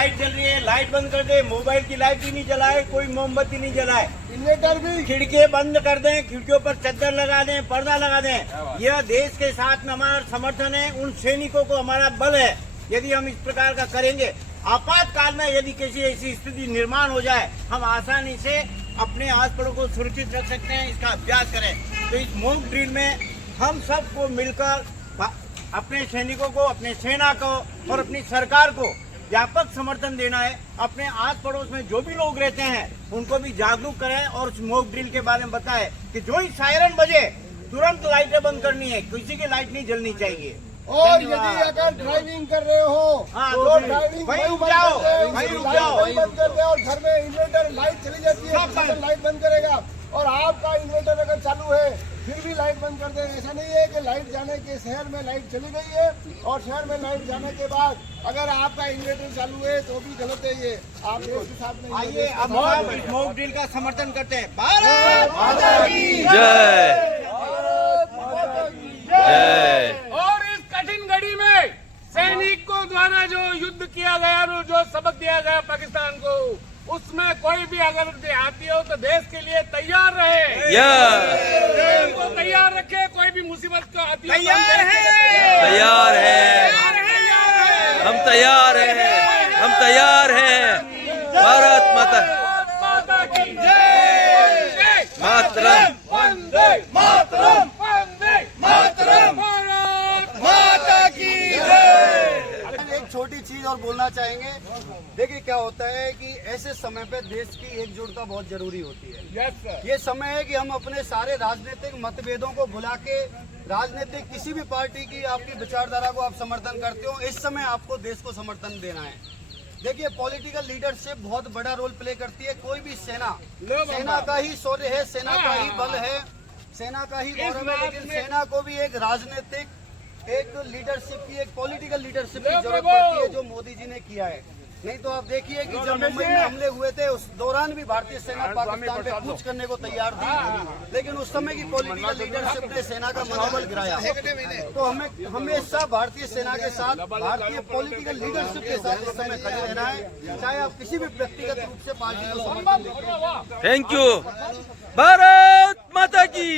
Light जल रही है, लाइट बंद कर दे, मोबाइल की लाइट भी नहीं जलाए, कोई मोमबत्ती नहीं जलाए, इन्वर्टर भी, खिड़की बंद कर दें, खिड़कियों पर चादर लगा दें, पर्दा लगा दें। यह देश के साथ में हमारा समर्थन है, उन सैनिकों को हमारा बल है। यदि हम इस प्रकार का करेंगे, आपातकाल में यदि किसी ऐसी स्थिति निर्माण हो जाए, हम आसानी से अपने आस पड़ोस को सुरक्षित रख सकते हैं। इसका अभ्यास करें। तो इस मॉक ड्रिल में हम सबको मिलकर अपने सैनिकों को, अपने सेना को और अपनी सरकार को व्यापक समर्थन देना है। अपने आस पड़ोस में जो भी लोग रहते हैं उनको भी जागरूक करें और मॉक ड्रिल के बारे में बताएं कि जो ही सायरन बजे तुरंत लाइटें बंद करनी है, किसी की लाइट नहीं जलनी चाहिए। और यदि अगर ड्राइविंग कर रहे हो तो ड्राइविंग वहीं रुक जाओ, बंद कर दे। और घर में इन्वर्टर लाइट चली जाती है तो लाइट बंद करेगा, और आपका इन्वर्टर अगर चालू है फिर भी लाइट बंद कर दे। ऐसा नहीं है कि लाइट जाने के शहर में लाइट चली गई है और शहर में लाइट जाने के बाद अगर आपका इन्वर्टर चालू है तो भी गलत है। ये आप देश के साथ में आइए अब हम इस मॉक ड्रिल का समर्थन करते हैं। भारत माता की जय जय। और इस कठिन घड़ी में सैनिकों द्वारा जो युद्ध किया गया और जो सबक दिया गया पाकिस्तान को, उसमें कोई भी अगर देहाती हो तो देश के लिए तैयार रहे, देश को तैयार रखे। कोई भी मुसीबत का तैयार है, तैयार है, हम तैयार हैं, हम तैयार हैं। भारत माता माता की जय। मातरम, वंदे मातरम, वंदे मातरम, भारत माता की जय। एक छोटी चीज और बोलना चाहेंगे। देखिए क्या होता है कि ऐसे समय पे देश की एकजुटता बहुत जरूरी होती है। Yes sir. ये समय है कि हम अपने सारे राजनीतिक मतभेदों को भुला के राजनीतिक किसी भी पार्टी की आपकी विचारधारा को आप समर्थन करते हो, इस समय आपको देश को समर्थन देना है। देखिए पॉलिटिकल लीडरशिप बहुत बड़ा रोल प्ले करती है। कोई भी सेना का ही शौर्य है, सेना का ही बल है, सेना का ही गौरव है, लेकिन सेना को भी एक राजनीतिक एक लीडरशिप की, एक पॉलिटिकल लीडरशिप की जरूरत पड़ती है, जो मोदी जी ने किया है। नहीं तो आप देखिए कि जब मुंबई में हमले हुए थे उस दौरान भी भारतीय सेना पाकिस्तान पे कूच करने को तैयार थी, लेकिन उस समय की पॉलिटिकल लीडरशिप ने सेना का मनोबल गिराया। तो हमें हमेशा भारतीय सेना के साथ, भारतीय पॉलिटिकल लीडरशिप के साथ इस समय खड़े रहना है, चाहे आप किसी भी व्यक्तिगत रूप से पार्टी को समर्थन दें। Thank you. भारत माता की